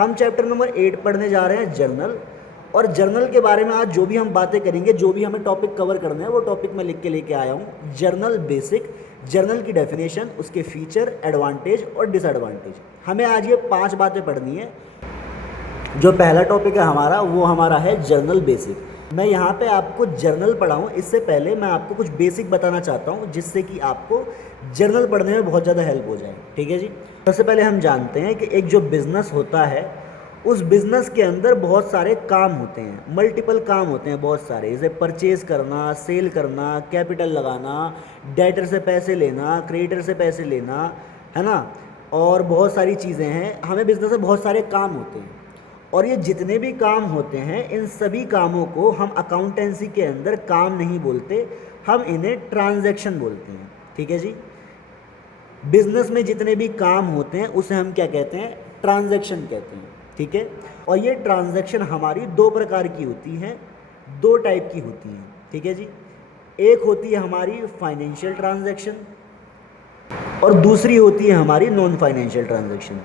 हम chapter number 8 पढ़ने जा रहे हैं जर्नल। और जर्नल के बारे में आज जो भी हम बातें करेंगे, जो भी हमें टॉपिक कवर करना है, वो टॉपिक मैं लिख के लेके आया हूँ। जर्नल बेसिक, जर्नल की डेफिनेशन, उसके फीचर, एडवांटेज और डिसएडवांटेज। हमें आज ये 5 बातें पढ़नी है। जो पहला टॉपिक है हमारा, वो हमारा है जर्नल बेसिक। मैं यहाँ पे आपको जर्नल पढ़ाऊँ इससे पहले मैं आपको कुछ बेसिक बताना चाहता हूँ, जिससे कि आपको जर्नल पढ़ने में बहुत ज़्यादा हेल्प हो जाए। ठीक है जी। सबसे पहले हम जानते हैं कि एक जो बिज़नेस होता है, उस बिज़नेस के अंदर बहुत सारे काम होते हैं, मल्टीपल काम होते हैं बहुत सारे, जैसे परचेज़ करना, सेल करना, कैपिटल लगाना, डेटर से पैसे लेना, क्रेडिटर से पैसे लेना, है ना, और बहुत सारी चीज़ें हैं। हमें बिज़नेस में बहुत सारे काम होते हैं, और ये जितने भी काम होते हैं, इन सभी कामों को हम अकाउंटेंसी के अंदर काम नहीं बोलते, हम इन्हें ट्रांजैक्शन बोलते हैं। ठीक है जी। बिजनेस में जितने भी काम होते हैं उसे हम क्या कहते हैं? ट्रांजैक्शन कहते हैं। ठीक है। और ये ट्रांजैक्शन हमारी 2 प्रकार की होती हैं, 2 टाइप की होती हैं। ठीक है जी। एक होती है हमारी फाइनेंशियल ट्रांजैक्शन और दूसरी होती है हमारी नॉन फाइनेंशियल ट्रांजैक्शन।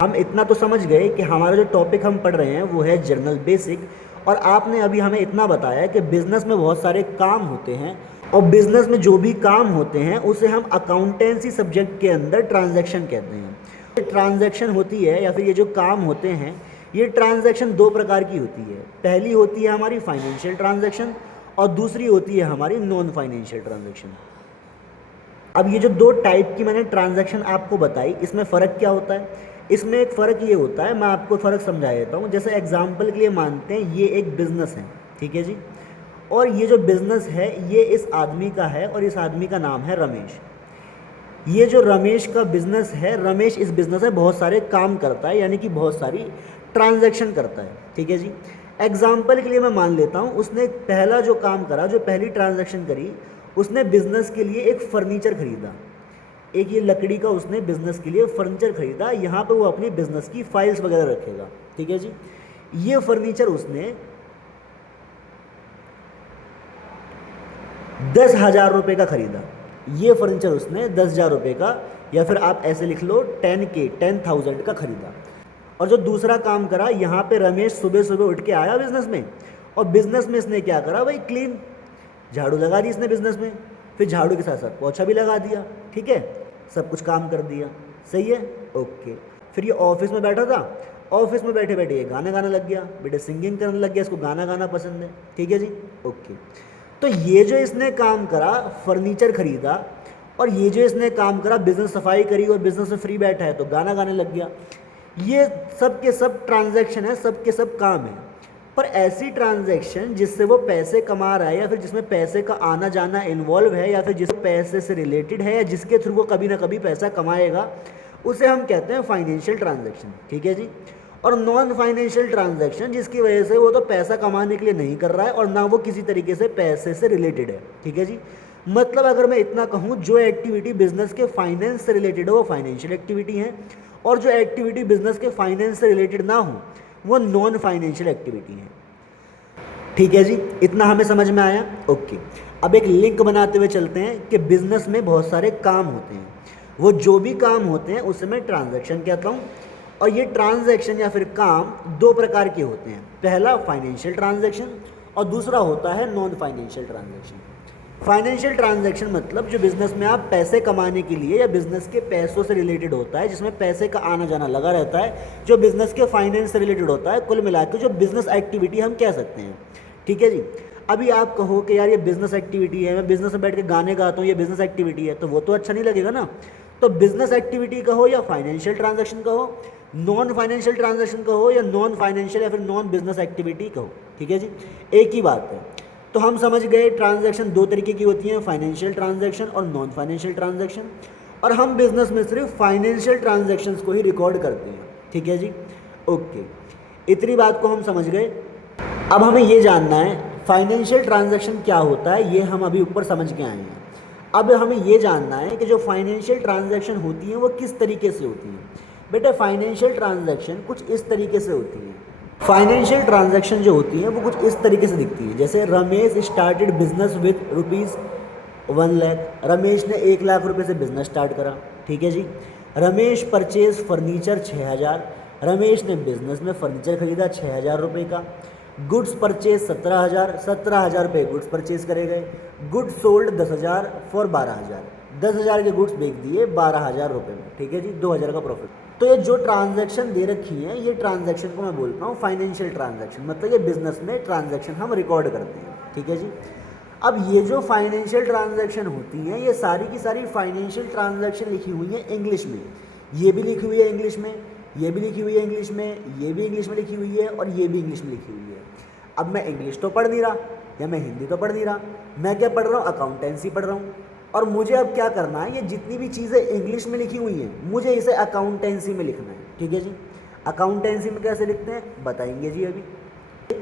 हम इतना तो समझ गए कि हमारा जो टॉपिक हम पढ़ रहे हैं वो है जर्नल बेसिक, और आपने अभी हमें इतना बताया कि बिज़नेस में बहुत सारे काम होते हैं, और बिज़नेस में जो भी काम होते हैं उसे हम अकाउंटेंसी सब्जेक्ट के अंदर ट्रांजैक्शन कहते हैं। ट्रांजैक्शन होती है, या फिर ये जो काम होते हैं, ये ट्रांजैक्शन 2 प्रकार की होती है। पहली होती है हमारी फाइनेंशियल ट्रांजैक्शन और दूसरी होती है हमारी नॉन फाइनेंशियल ट्रांजैक्शन। अब ये जो 2 टाइप की मैंने ट्रांजैक्शन आपको बताई, इसमें फ़र्क क्या होता है? इसमें एक फ़र्क ये होता है, मैं आपको फ़र्क समझा देता हूँ। जैसे एग्जांपल के लिए मानते हैं ये एक बिज़नेस है, ठीक है जी, और ये जो बिज़नेस है ये इस आदमी का है, और इस आदमी का नाम है रमेश। ये जो रमेश का बिज़नेस है, रमेश इस बिज़नेस में बहुत सारे काम करता है, यानी कि बहुत सारी ट्रांजैक्शन करता है। ठीक है जी। एग्जाम्पल के लिए मैं मान लेता हूँ, उसने पहला जो काम करा, जो पहली ट्रांजैक्शन करी, उसने बिज़नेस के लिए एक फ़र्नीचर ख़रीदा। एक ये लकड़ी का उसने बिज़नेस के लिए फर्नीचर ख़रीदा, यहाँ पे वो अपनी बिज़नेस की फाइल्स वगैरह रखेगा। ठीक है जी। ये फर्नीचर उसने 10,000 रुपये का ख़रीदा। ये फर्नीचर उसने 10,000 रुपये का, या फिर आप ऐसे लिख लो 10,000 का ख़रीदा। और जो दूसरा काम करा, यहाँ पे रमेश सुबह सुबह उठ के आया बिज़नेस में, और बिज़नेस में इसने क्या करा भाई? क्लीन, झाड़ू लगा दी इसने बिज़नेस में, फिर झाड़ू के साथ साथ पोछा भी लगा दिया। ठीक है, सब कुछ काम कर दिया। सही है, ओके। फिर ये ऑफिस में बैठा था, ऑफिस में बैठे बैठे ये गाना गाने लग गया, बेटे सिंगिंग करने लग गया, इसको गाना गाना पसंद है। ठीक है जी, ओके। तो ये जो इसने काम करा, फर्नीचर खरीदा, और ये जो इसने काम करा, बिज़नेस सफाई करी, और बिज़नेस में फ्री बैठा है तो गाना गाने लग गया। ये सब के सब ट्रांजैक्शन है, सब के सब काम है। पर ऐसी ट्रांजैक्शन जिससे वो पैसे कमा रहा है, या फिर जिसमें पैसे का आना जाना इन्वॉल्व है, या फिर जिस पैसे से रिलेटेड है, या जिसके थ्रू वो कभी ना कभी पैसा कमाएगा, उसे हम कहते हैं फाइनेंशियल ट्रांजैक्शन। ठीक है जी। और नॉन फाइनेंशियल ट्रांजैक्शन, जिसकी वजह से वो तो पैसा कमाने के लिए नहीं कर रहा है, और ना वो किसी तरीके से पैसे से रिलेटेड है। ठीक है जी। मतलब अगर मैं इतना कहूँ, जो एक्टिविटी बिजनेस के फाइनेंस से रिलेटेड है वो फाइनेंशियल एक्टिविटी है, और जो एक्टिविटी बिजनेस के फाइनेंस से रिलेटेड ना हो वो नॉन फाइनेंशियल एक्टिविटी है। ठीक है जी, इतना हमें समझ में आया? ओके। अब एक लिंक बनाते हुए चलते हैं कि बिजनेस में बहुत सारे काम होते हैं, वो जो भी काम होते हैं उसे मैं ट्रांजैक्शन कहता हूँ। और ये ट्रांजैक्शन या फिर काम 2 प्रकार के होते हैं। पहला फाइनेंशियल ट्रांजैक्शन, और दूसरा होता है non financial transaction. Financial transaction मतलब जो बिज़नेस में आप पैसे कमाने के लिए, या बिज़नेस के पैसों से रिलेटेड होता है, जिसमें पैसे का आना जाना लगा रहता है, जो बिज़नेस के फाइनेंस से रिलेटेड होता है, कुल मिला के जो बिज़नेस एक्टिविटी हम कह सकते हैं। ठीक है जी। अभी आप कहो कि यार ये बिज़नेस एक्टिविटी है, मैं बिज़नेस में बैठ के गाने गाता हूँ, ये बिज़नेस एक्टिविटी है, तो वो तो अच्छा नहीं लगेगा ना। तो बिज़नेस एक्टिविटी कहो या फाइनेंशियल ट्रांजैक्शन कहो, नॉन फाइनेंशियल ट्रांजैक्शन कहो या नॉन फाइनेंशियल या फिर नॉन बिज़नेस एक्टिविटी कहो, ठीक है जी, एक ही बात है। तो हम समझ गए ट्रांजैक्शन 2 तरीके की होती हैं, फाइनेंशियल ट्रांजैक्शन और नॉन फाइनेंशियल ट्रांजैक्शन, और हम बिज़नेस में सिर्फ फाइनेंशियल ट्रांजैक्शंस को ही रिकॉर्ड करते हैं। ठीक है जी, ओके। इतनी बात को हम समझ गए। अब हमें ये जानना है फाइनेंशियल ट्रांजैक्शन क्या होता है, ये हम अभी ऊपर समझ के आए हैं। अब हमें ये जानना है कि जो फाइनेंशियल ट्रांजैक्शन होती हैं वो किस तरीके से होती हैं। बेटा फाइनेंशियल ट्रांजैक्शन कुछ इस तरीके से होती हैं। फाइनेंशियल ट्रांजैक्शन जो होती हैं वो कुछ इस तरीके से दिखती है। जैसे Ramesh started business with ₹1 lakh. Ramesh ने 1 लाख रुपए से बिजनेस स्टार्ट करा। ठीक है जी। Ramesh purchase furniture 6,000। रमेश ने बिजनेस में फर्नीचर खरीदा 6,000 रुपये का। गुड्स परचेज 17,000 रुपये गुड्स परचेज करे गए। गुड्स सोल्ड 10,000 फॉर 12,000, 10,000 के गुड्स बेच दिए 12,000 रुपये में, ठीक है जी, 2,000 का प्रॉफिट। तो ये जो ट्रांजैक्शन दे रखी है, ये ट्रांजैक्शन को मैं बोलता हूँ फाइनेंशियल ट्रांजैक्शन, मतलब ये बिजनेस में ट्रांजैक्शन हम रिकॉर्ड करते हैं, ठीक है जी। अब ये जो फाइनेंशियल ट्रांजैक्शन होती हैं, ये सारी की सारी फाइनेंशियल ट्रांजैक्शन लिखी हुई है इंग्लिश में। ये भी लिखी हुई है इंग्लिश में, ये भी लिखी हुई है इंग्लिश में, ये भी इंग्लिश में लिखी हुई है और ये भी इंग्लिश में लिखी हुई है। अब मैं इंग्लिश तो पढ़ नहीं रहा या मैं हिंदी तो पढ़ नहीं रहा, मैं क्या पढ़ रहा हूँ, अकाउंटेंसी पढ़ रहा हूँ। और मुझे अब क्या करना है, ये जितनी भी चीज़ें इंग्लिश में लिखी हुई हैं मुझे इसे अकाउंटेंसी में लिखना है, ठीक है जी। अकाउंटेंसी में कैसे लिखते हैं बताएंगे जी अभी।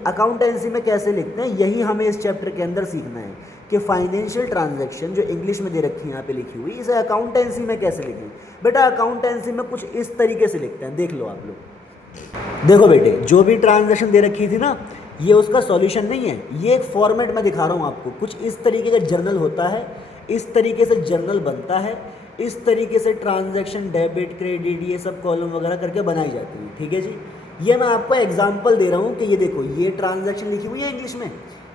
अकाउंटेंसी में कैसे लिखते हैं यही हमें इस चैप्टर के अंदर सीखना है कि फाइनेंशियल ट्रांजैक्शन जो इंग्लिश में दे रखी है यहाँ पे लिखी हुई, इसे अकाउंटेंसी में कैसे लिखें। बेटा अकाउंटेंसी में कुछ इस तरीके से लिखते हैं, देख लो आप लोग। देखो बेटे, जो भी ट्रांजैक्शन दे रखी थी ना, ये उसका सॉल्यूशन नहीं है, ये एक फॉर्मेट में दिखा रहा हूँ आपको। कुछ इस तरीके का जर्नल होता है, इस तरीके से जर्नल बनता है, इस तरीके से ट्रांजैक्शन डेबिट क्रेडिट ये सब कॉलम वगैरह करके बनाई जाती है, ठीक है जी। ये मैं आपको एग्जांपल दे रहा हूँ कि ये देखो, ये ट्रांजैक्शन लिखी हुई है इंग्लिश में,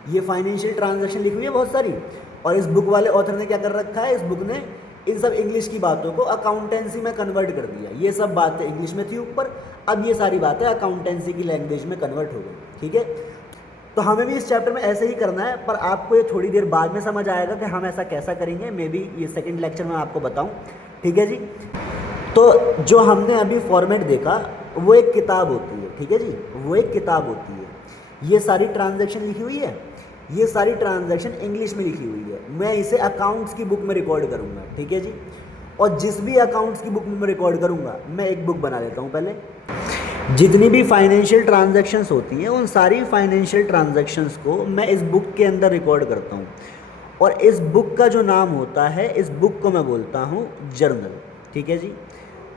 ये फाइनेंशियल ट्रांजैक्शन लिखी हुई है बहुत सारी, और इस बुक वाले ऑथर ने क्या कर रखा है, इस बुक ने इन सब इंग्लिश की बातों को अकाउंटेंसी में कन्वर्ट कर दिया। ये सब बातें इंग्लिश में थी ऊपर, अब ये सारी बातें अकाउंटेंसी की लैंग्वेज में कन्वर्ट हो गई, ठीक है। तो हमें भी इस चैप्टर में ऐसे ही करना है, पर आपको ये थोड़ी देर बाद में समझ आएगा कि हम ऐसा कैसा करेंगे। मे बी ये सेकंड लेक्चर में आपको बताऊं, ठीक है जी। तो जो हमने अभी फॉर्मेट देखा वो एक किताब होती है, ठीक है जी, वो एक किताब होती है। ये सारी ट्रांजैक्शन लिखी हुई है, ये सारी ट्रांजैक्शन इंग्लिश में लिखी हुई है। मैं इसे अकाउंट्स की बुक में रिकॉर्ड करूँगा, ठीक है जी। और जिस भी अकाउंट्स की बुक में मैं रिकॉर्ड करूँगा, मैं एक बुक बना लेता हूँ पहले। जितनी भी फाइनेंशियल ट्रांजैक्शंस होती हैं, उन सारी फाइनेंशियल ट्रांजैक्शंस को मैं इस बुक के अंदर रिकॉर्ड करता हूँ, और इस बुक का जो नाम होता है, इस बुक को मैं बोलता हूँ जर्नल, ठीक है जी।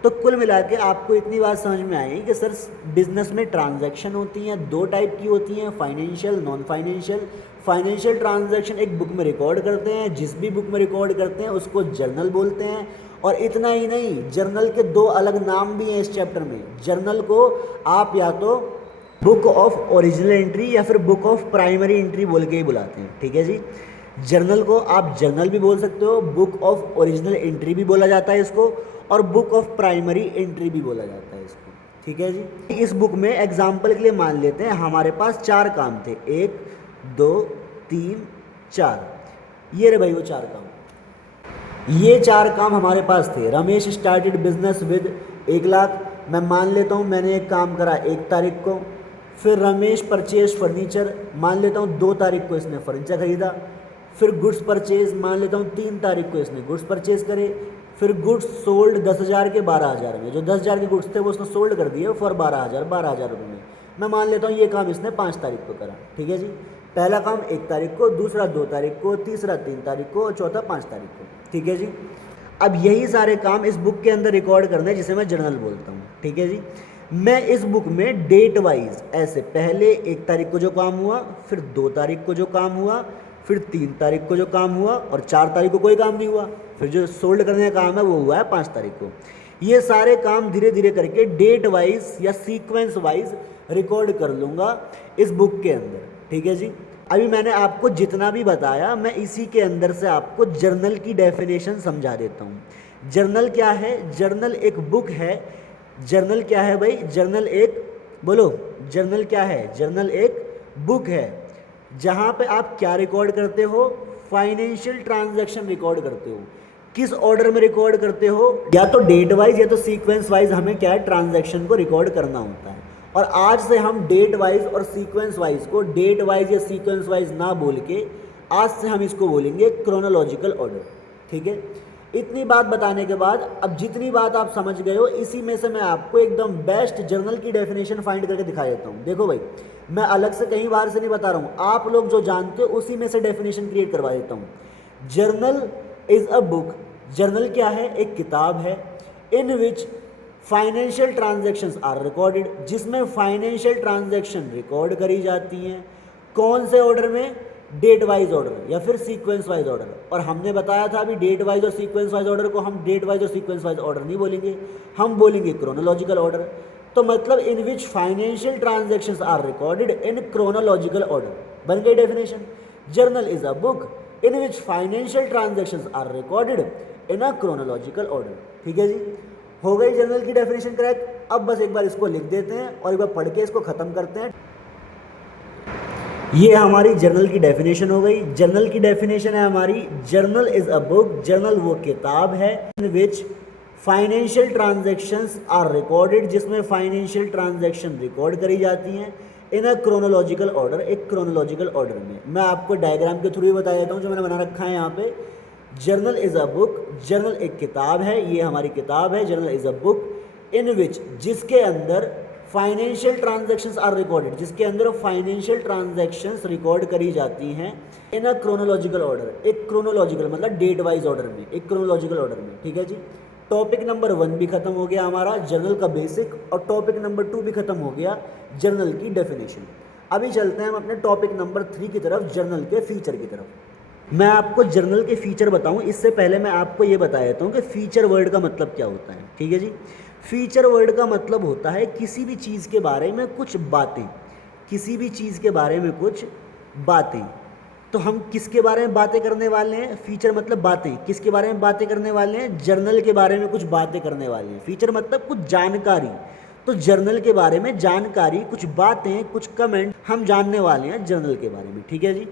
तो कुल मिला के आपको इतनी बात समझ में आई कि सर बिजनेस में ट्रांजैक्शन होती हैं, दो टाइप की होती हैं, financial non financial. Financial transaction एक बुक में रिकॉर्ड करते हैं, जिस भी बुक में रिकॉर्ड करते हैं उसको जर्नल बोलते हैं। और इतना ही नहीं, जर्नल के दो अलग नाम भी हैं इस चैप्टर में। जर्नल को आप या तो बुक ऑफ ओरिजिनल एंट्री या फिर बुक ऑफ प्राइमरी एंट्री बोल के ही बुलाते हैं, ठीक है जी। जर्नल को आप जर्नल भी बोल सकते हो, बुक ऑफ ओरिजिनल एंट्री भी बोला जाता है इसको, और बुक ऑफ प्राइमरी एंट्री भी बोला जाता है इसको, ठीक है जी। इस बुक में एग्जाम्पल के लिए मान लेते हैं हमारे पास 4 काम थे, 1 2 3 4, ये रे भाई वो 4 काम। ये 4 काम हमारे पास थे। Ramesh started business with 1 lakh. मैं मान लेता हूँ मैंने एक काम करा 1 तारीख को। फिर रमेश परचेज फर्नीचर, मान लेता हूँ 2 तारीख को इसने फर्नीचर खरीदा। फिर गुड्स परचेज, मान लेता हूँ 3 तारीख को इसने गुड्स परचेज करे। फिर गुड्स सोल्ड 10,000 के 12,000 में, जो 10,000 के गुड्स थे वो उसने सोल्ड कर दिए फॉर 12,000 रुपये में। मैं मान लेता हूँ ये काम इसने 5 तारीख को करा, ठीक है जी। पहला काम 1 तारीख को, दूसरा 2 तारीख को, तीसरा 3 तारीख को और चौथा 5 तारीख को, ठीक है जी। अब यही सारे काम इस बुक के अंदर रिकॉर्ड करने हैं, जिसे मैं जर्नल बोलता हूँ, ठीक है जी। मैं इस बुक में डेट वाइज ऐसे पहले 1 तारीख को जो काम हुआ, फिर 2 तारीख को जो काम हुआ, फिर 3 तारीख को जो काम हुआ और 4 तारीख को कोई काम नहीं हुआ, फिर जो सोल्ड करने का काम है वो हुआ है 5 तारीख को। ये सारे काम धीरे धीरे करके डेट वाइज या सीक्वेंस वाइज रिकॉर्ड कर लूँगा इस बुक के अंदर, ठीक है जी। अभी मैंने आपको जितना भी बताया, मैं इसी के अंदर से आपको जर्नल की डेफिनेशन समझा देता हूँ। जर्नल क्या है? जर्नल एक बुक है। जर्नल क्या है भाई? जर्नल एक, बोलो, जर्नल क्या है? जर्नल एक बुक है जहाँ पे आप क्या रिकॉर्ड करते हो? फाइनेंशियल ट्रांजैक्शन रिकॉर्ड करते हो। किस ऑर्डर में रिकॉर्ड करते हो? या तो डेट वाइज या तो सीक्वेंस वाइज हमें क्या है, ट्रांजैक्शन को रिकॉर्ड करना होता है। और आज से हम डेट वाइज और सीक्वेंस वाइज को डेट वाइज या सीक्वेंस वाइज ना बोल के आज से हम इसको बोलेंगे क्रोनोलॉजिकल ऑर्डर, ठीक है। इतनी बात बताने के बाद अब जितनी बात आप समझ गए हो, इसी में से मैं आपको एकदम बेस्ट जर्नल की डेफिनेशन फाइंड करके दिखा देता हूँ। देखो भाई, मैं अलग से कहीं बाहर से नहीं बता रहा हूँ, आप लोग जो जानते हो उसी में से डेफिनेशन क्रिएट करवा देता हूँ। Journal is a book. Journal क्या है? एक किताब है। In which financial transactions are recorded, जिसमें फाइनेंशियल ट्रांजैक्शन रिकॉर्ड करी जाती हैं। कौन से ऑर्डर में? डेट वाइज ऑर्डर या फिर सीक्वेंस वाइज ऑर्डर। और हमने बताया था अभी डेट वाइज और सीक्वेंस वाइज ऑर्डर को हम डेट वाइज और सीक्वेंस वाइज ऑर्डर नहीं बोलेंगे, हम बोलेंगे क्रोनोलॉजिकल ऑर्डर। तो मतलब in which financial transactions are recorded in chronological order, बन गई definition. Journal is a book in which financial transactions are recorded in a chronological order. ठीक है जी, हो गई जर्नल की डेफिनेशन करेक्ट। अब बस एक बार इसको लिख देते हैं और एक बार पढ़ के इसको खत्म करते हैं। ये हमारी जर्नल की डेफिनेशन हो गई। जर्नल की डेफिनेशन है हमारी, journal is a book, journal वो किताब है in which financial transactions are recorded, जिसमें फाइनेंशियल ट्रांजैक्शन रिकॉर्ड करी जाती हैं इन अ क्रोनोलॉजिकल ऑर्डर, एक क्रोनोलॉजिकल ऑर्डर में। मैं आपको डायग्राम के थ्रू ही बता देता हूँ जो मैंने बना रखा है यहाँ पे। Journal is a book, journal एक किताब है, ये हमारी किताब है। Journal is a book in which, जिसके अंदर फाइनेंशियल ट्रांजैक्शंस आर रिकॉर्डेड, जिसके अंदर फाइनेंशियल ट्रांजैक्शंस रिकॉर्ड करी जाती हैं इन अ क्रोनोलॉजिकल ऑर्डर, एक क्रोनोलॉजिकल मतलब डेट वाइज ऑर्डर में, एक क्रोनोलॉजिकल ऑर्डर में। ठीक है जी, टॉपिक नंबर 1 भी खत्म हो गया हमारा जर्नल का बेसिक, और टॉपिक नंबर 2 भी खत्म हो गया जर्नल की डेफिनेशन। अभी चलते हैं हम अपने टॉपिक नंबर 3 की तरफ, जर्नल के फीचर की तरफ। मैं आपको जर्नल के फीचर बताऊं इससे पहले मैं आपको ये बता देता हूं कि फीचर वर्ड का मतलब क्या होता है। ठीक है जी, फीचर वर्ड का मतलब होता है किसी भी चीज़ के बारे में कुछ बातें, किसी भी चीज़ के बारे में कुछ बातें। तो हम किसके बारे में बातें करने वाले हैं? फीचर मतलब बातें, किसके बारे में बातें करने वाले हैं? जर्नल के बारे में कुछ बातें करने वाले हैं। फीचर मतलब कुछ जानकारी, तो जर्नल के बारे में जानकारी, कुछ बातें, कुछ कमेंट हम जानने वाले हैं जर्नल के बारे में। ठीक है जी,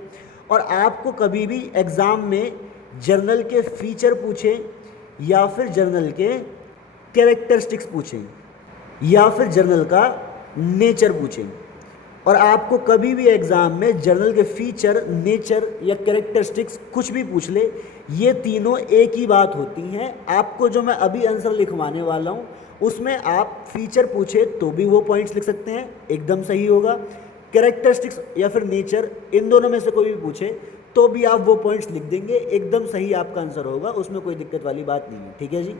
और आपको कभी भी एग्ज़ाम में जर्नल के फीचर पूछे या फिर जर्नल के कैरेक्टरिस्टिक्स पूछें या फिर जर्नल का नेचर पूछें, और आपको कभी भी एग्ज़ाम में जर्नल के फीचर, नेचर या कैरेक्टरिस्टिक्स कुछ भी पूछ ले, ये तीनों एक ही बात होती हैं। आपको जो मैं अभी आंसर लिखवाने वाला हूँ उसमें आप फीचर पूछे तो भी वो पॉइंट्स लिख सकते हैं, एकदम सही होगा। कैरेक्टरिस्टिक्स या फिर नेचर, इन दोनों में से कोई भी पूछे तो भी आप वो पॉइंट्स लिख देंगे, एकदम सही आपका आंसर होगा, उसमें कोई दिक्कत वाली बात नहीं है। ठीक है जी,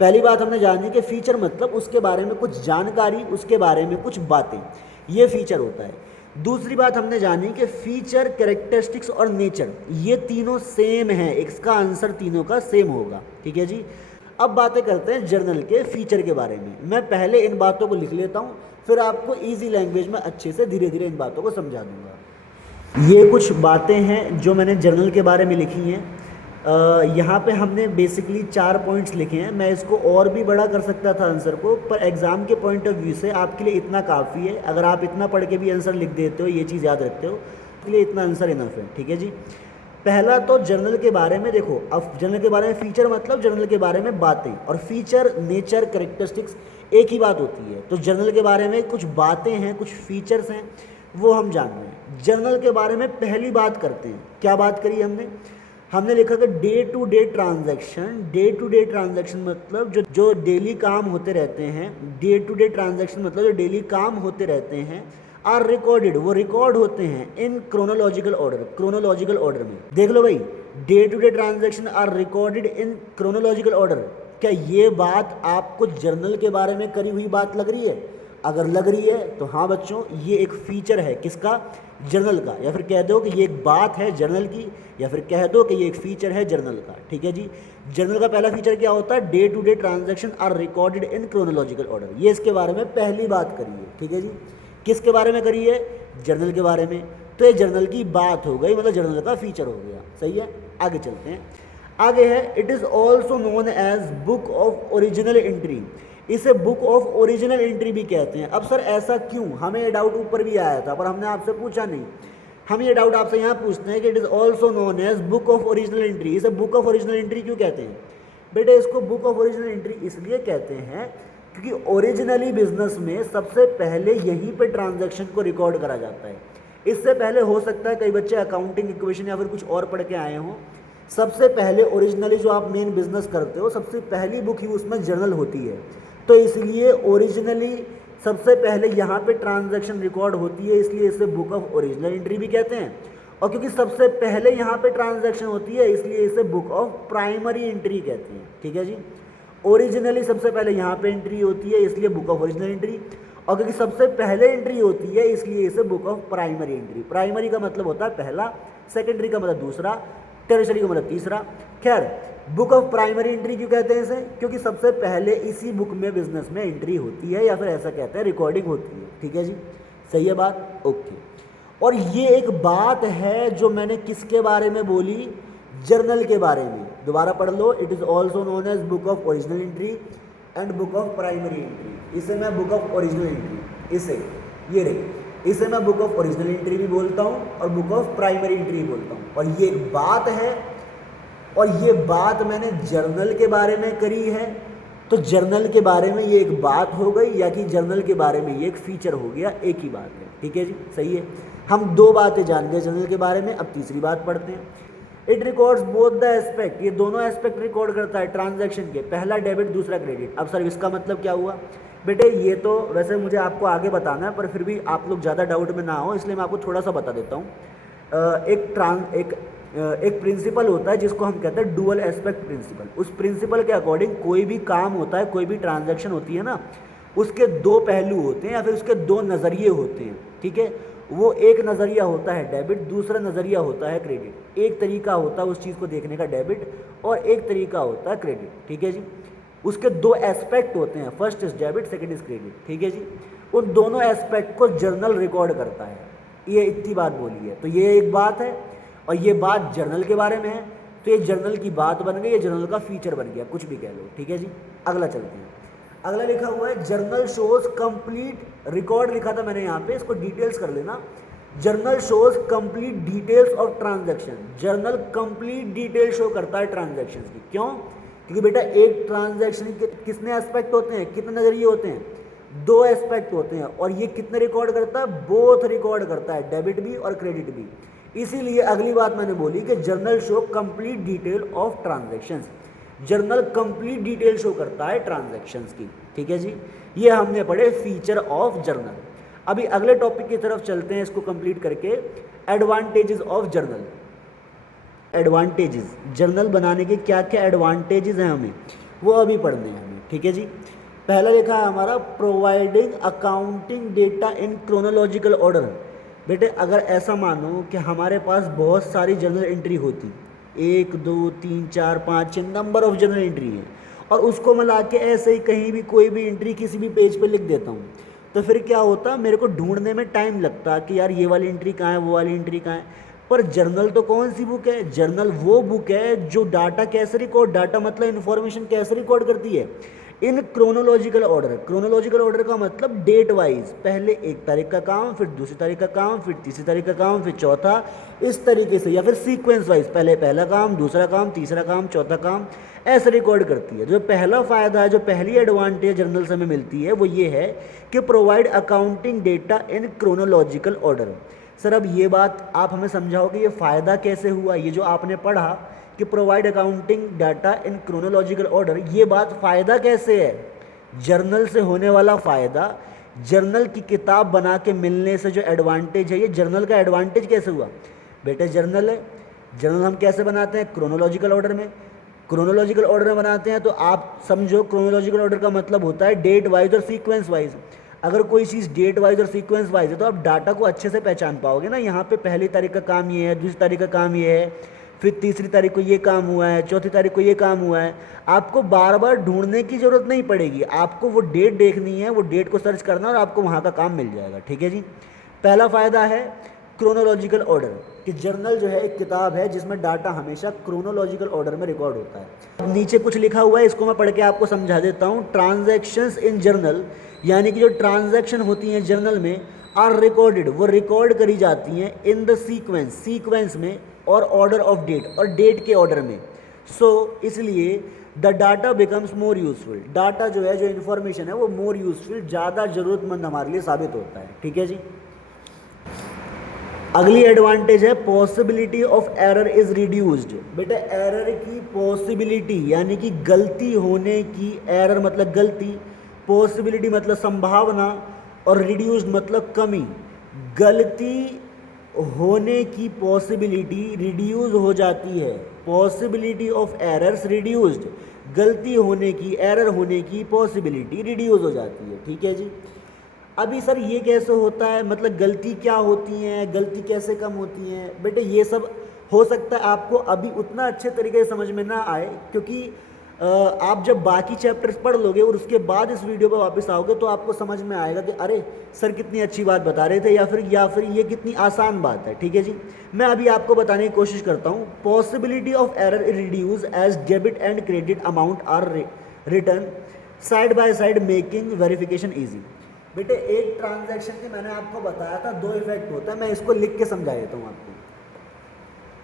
पहली बात हमने जानी कि फीचर मतलब उसके बारे में कुछ जानकारी, उसके बारे में कुछ बातें, ये फीचर होता है। दूसरी बात हमने जानी कि फीचर, कैरेक्टरिस्टिक्स और नेचर ये तीनों सेम हैं, इसका आंसर तीनों का सेम होगा। ठीक है जी, अब बातें करते हैं जर्नल के फीचर के बारे में। मैं पहले इन बातों को लिख लेता हूँ, फिर आपको ईजी लैंग्वेज में अच्छे से धीरे धीरे इन बातों को समझा दूंगा। ये कुछ बातें हैं जो मैंने जर्नल के बारे में लिखी हैं। यहाँ पे हमने बेसिकली 4 पॉइंट्स लिखे हैं। मैं इसको और भी बड़ा कर सकता था आंसर को, पर एग्ज़ाम के पॉइंट ऑफ व्यू से आपके लिए इतना काफ़ी है। अगर आप इतना पढ़ के भी आंसर लिख देते हो, ये चीज़ याद रखते हो, तो लिए इतना आंसर इनफ है। ठीक है जी, पहला तो जर्नल के बारे में देखो। अब जर्नल के बारे में फीचर मतलब जर्नल के बारे में बातें, और फीचर, नेचर, कैरेक्टरिस्टिक्स एक ही बात होती है। तो जर्नल के बारे में कुछ बातें हैं, कुछ फीचर्स हैं, वो हम जान रहे हैं। जर्नल के बारे में पहली बात करते हैं। क्या बात करी हमने लिखा कि day to day transaction. Day to day transaction मतलब जो डेली काम होते रहते हैं, डे टू डे ट्रांजैक्शन मतलब जो डेली काम होते रहते हैं, आर रिकॉर्डेड, वो रिकॉर्ड होते हैं in chronological order, chronological order में। देख लो भाई, day to day transaction are recorded in chronological order. क्या ये बात आपको जर्नल के बारे में करी हुई बात लग रही है? अगर लग रही है तो हाँ बच्चों, ये एक फीचर है किसका? जर्नल का। या फिर कह दो कि ये एक बात है जर्नल की, या फिर कह दो कि ये एक फीचर है जर्नल का। ठीक है जी, जर्नल का पहला फीचर क्या होता है? Day to day transaction are recorded in chronological order. ये इसके बारे में पहली बात करी है। ठीक है जी, किसके बारे में करी है? जर्नल के बारे में। तो ये जर्नल की बात हो गई, मतलब जर्नल का फीचर हो गया। सही है, आगे चलते हैं। आगे है, it is also known as book of original entry. इसे बुक ऑफ ओरिजिनल एंट्री भी कहते हैं। अब सर ऐसा क्यों? हमें ये डाउट ऊपर भी आया था पर हमने आपसे पूछा नहीं। हम ये डाउट आपसे यहाँ पूछते हैं कि it is also known as book of original entry. इसे बुक ऑफ ओरिजिनल एंट्री क्यों कहते हैं? बेटे इसको बुक ऑफ ओरिजिनल एंट्री इसलिए कहते हैं क्योंकि ओरिजिनली बिजनेस में सबसे पहले यहीं पे ट्रांजैक्शन को रिकॉर्ड करा जाता है। इससे पहले हो सकता है कई बच्चे अकाउंटिंग इक्वेशन या फिर कुछ और पढ़ के आए हों, सबसे पहले ओरिजिनली जो आप मेन बिजनेस करते हो सबसे पहली बुक ही उसमें जर्नल होती है। तो इसलिए ओरिजिनली सबसे पहले यहाँ पे ट्रांजैक्शन रिकॉर्ड होती है, इसलिए इसे बुक ऑफ ओरिजिनल एंट्री भी कहते हैं। और क्योंकि सबसे पहले यहाँ पे ट्रांजैक्शन होती है इसलिए इसे बुक ऑफ प्राइमरी एंट्री कहते हैं। ठीक है जी, ओरिजिनली सबसे पहले यहाँ पे एंट्री होती है इसलिए बुक ऑफ ओरिजिनल एंट्री, और क्योंकि सबसे पहले एंट्री होती है इसलिए इसे book of primary entry. Primary का मतलब होता है पहला, सेकेंडरी का मतलब दूसरा, टेरिशरी का मतलब तीसरा। खैर, बुक ऑफ प्राइमरी एंट्री क्यों कहते हैं इसे? क्योंकि सबसे पहले इसी बुक में बिजनेस में एंट्री होती है, या फिर ऐसा कहते हैं रिकॉर्डिंग होती है। ठीक है जी, सही है बात, ओके। और ये एक बात है जो मैंने किसके बारे में बोली, जर्नल के बारे में। दोबारा पढ़ लो, it is also known as book of original entry and book of primary entry. इसे मैं बुक ऑफ ओरिजिनल एंट्री, इसे ये रही, इसे मैं बुक ऑफ ओरिजिनल एंट्री भी बोलता हूँ और बुक ऑफ प्राइमरी एंट्री बोलता हूँ। और ये एक बात है, और ये बात मैंने जर्नल के बारे में करी है, तो जर्नल के बारे में ये एक बात हो गई, या कि जर्नल के बारे में ये एक फीचर हो गया, एक ही बात है। ठीक है जी, सही है। हम दो बातें जान गए जर्नल के बारे में, अब तीसरी बात पढ़ते हैं। It records both the aspect, ये दोनों एस्पेक्ट रिकॉर्ड करता है ट्रांजैक्शन के, पहला डेबिट दूसरा क्रेडिट। अब सर इसका मतलब क्या हुआ? बेटे ये तो वैसे मुझे आपको आगे बताना है, पर फिर भी आप लोग ज़्यादा डाउट में ना हो, इसलिए मैं आपको थोड़ा सा बता देता हूँ। एक प्रिंसिपल होता है जिसको हम कहते हैं डुअल एस्पेक्ट प्रिंसिपल। उस प्रिंसिपल के अकॉर्डिंग कोई भी काम होता है, कोई भी ट्रांजैक्शन होती है ना, उसके दो पहलू होते हैं या फिर उसके दो नज़रिए होते हैं। ठीक है, वो एक नज़रिया होता है डेबिट, दूसरा नज़रिया होता है क्रेडिट। एक तरीका होता है उस चीज़ को देखने का डेबिट, और एक तरीका होता है क्रेडिट। ठीक है जी, उसके दो एस्पेक्ट होते हैं, first is debit, second is credit. ठीक है जी, उन दोनों एस्पेक्ट को जर्नल रिकॉर्ड करता है। ये इतनी बात बोली है, तो ये एक बात है, और ये बात जर्नल के बारे में है, तो ये जर्नल की बात बन गई, ये जर्नल का फीचर बन गया, कुछ भी कह लो। ठीक है जी, अगला चलते हैं। अगला लिखा हुआ है जर्नल शोज कंप्लीट रिकॉर्ड, लिखा था मैंने यहाँ पे, इसको डिटेल्स कर लेना। Journal shows complete details of transaction. Journal complete detail show करता है ट्रांजैक्शन की। क्यों? क्योंकि बेटा एक ट्रांजैक्शन के कितने एस्पेक्ट होते हैं, कितने नजरिए होते हैं? दो एस्पेक्ट होते हैं, और ये कितने रिकॉर्ड करता है? बोथ रिकॉर्ड करता है, डेबिट भी और क्रेडिट भी। इसीलिए अगली बात मैंने बोली कि journal show complete detail of transactions. Journal complete detail show करता है ट्रांजैक्शंस की। ठीक है जी, ये हमने पढ़े फीचर ऑफ जर्नल। अभी अगले टॉपिक की तरफ चलते हैं, इसको कंप्लीट करके। Advantages of journal. Advantages, journal बनाने के क्या क्या एडवांटेजेस हैं हमें, वो अभी पढ़ने हैं हमें। ठीक है जी, पहला लिखा है हमारा प्रोवाइडिंग अकाउंटिंग डेटा इन क्रोनोलॉजिकल ऑर्डर। बेटे अगर ऐसा मानो कि हमारे पास बहुत सारी जर्नल एंट्री होती, 1 2 3 4 5 6 नंबर ऑफ जर्नल एंट्री है, और उसको मैं ला के ऐसे ही कहीं भी कोई भी एंट्री किसी भी पेज पे लिख देता हूँ, तो फिर क्या होता, मेरे को ढूंढने में टाइम लगता कि यार ये वाली एंट्री कहाँ है, वो वाली एंट्री कहाँ है। पर जर्नल तो कौन सी बुक है? जर्नल वो बुक है जो डाटा कैसे रिकॉर्ड, डाटा मतलब इन्फॉर्मेशन कैसे रिकॉर्ड करती है, इन क्रोनोलॉजिकल ऑर्डर। क्रोनोलॉजिकल ऑर्डर का मतलब डेट वाइज, पहले 1 तारीख का काम, फिर दूसरी तारीख का काम, फिर तीसरी तारीख का काम, फिर चौथा, इस तरीके से, या फिर सीक्वेंस वाइज, पहले पहला काम, दूसरा काम, तीसरा काम, चौथा काम, ऐसे रिकॉर्ड करती है। जो पहला फ़ायदा है, जो पहली एडवांटेज जर्नल से हमें मिलती है, वो ये है कि प्रोवाइड अकाउंटिंग डेटा इन क्रोनोलॉजिकल ऑर्डर। सर अब ये बात आप हमें समझाओ कि ये फ़ायदा कैसे हुआ? ये जो आपने पढ़ा कि provide accounting data in chronological order, ये बात फ़ायदा कैसे है? जर्नल से होने वाला फ़ायदा, जर्नल की किताब बना के मिलने से जो एडवांटेज है, ये जर्नल का एडवांटेज कैसे हुआ? बेटे जर्नल है, जर्नल हम कैसे बनाते हैं? क्रोनोलॉजिकल ऑर्डर में। क्रोनोलॉजिकल ऑर्डर में बनाते हैं तो आप समझो क्रोनोलॉजिकल ऑर्डर का मतलब होता है डेट वाइज और सीक्वेंस वाइज। अगर कोई चीज़ डेट वाइज और सीक्वेंस वाइज है तो आप डाटा को अच्छे से पहचान पाओगे ना। यहाँ पे पहली तारीख का काम ये है, दूसरी तारीख का काम ये है, फिर तीसरी तारीख को ये काम हुआ है, चौथी तारीख को ये काम हुआ है। आपको बार बार ढूंढने की ज़रूरत नहीं पड़ेगी, आपको वो डेट देखनी है, वो डेट को सर्च करना और आपको वहाँ का काम मिल जाएगा। ठीक है जी, पहला फ़ायदा है क्रोनोलॉजिकल ऑर्डर, कि जर्नल जो है एक किताब है जिसमें डाटा हमेशा क्रोनोलॉजिकल ऑर्डर में रिकॉर्ड होता है। अब नीचे कुछ लिखा हुआ है, इसको मैं पढ़ के आपको समझा देता हूँ। ट्रांजैक्शंस इन जर्नल, यानी कि जो ट्रांजैक्शन होती हैं जर्नल में, आर रिकॉर्डेड, वो रिकॉर्ड करी जाती हैं इन द सीक्वेंस, सीक्वेंस में, और ऑर्डर ऑफ डेट, और डेट के ऑर्डर में। सो इसलिए the data becomes more useful, data जो है, जो इन्फॉर्मेशन है, वो मोर यूजफुल, ज़्यादा ज़रूरतमंद हमारे लिए साबित होता है। ठीक है जी, अगली एडवांटेज है possibility of error is reduced. बेटा एरर की पॉसिबिलिटी, यानी कि गलती होने की, एरर मतलब गलती, पॉसिबिलिटी मतलब संभावना, और रिड्यूस्ड मतलब कमी। गलती होने की पॉसिबिलिटी रिड्यूस हो जाती है, पॉसिबिलिटी ऑफ एरर्स रिड्यूस्ड, गलती होने की, एरर होने की पॉसिबिलिटी रिड्यूस हो जाती है। ठीक है जी, अभी सर ये कैसे होता है, मतलब गलती क्या होती हैं, गलती कैसे कम होती हैं? बेटे ये सब हो सकता है आपको अभी उतना अच्छे तरीके से समझ में ना आए, क्योंकि आप जब बाकी चैप्टर्स पढ़ लोगे और उसके बाद इस वीडियो पर वापस आओगे तो आपको समझ में आएगा कि अरे सर कितनी अच्छी बात बता रहे थे, या फिर ये कितनी आसान बात है। ठीक है जी, मैं अभी आपको बताने की कोशिश करता हूँ। Possibility of error reduce as debit and credit amount are written side by side making verification easy. बेटे एक ट्रांजैक्शन के मैंने आपको बताया था 2 इफेक्ट होता है, मैं इसको लिख के समझा देता हूँ आपको।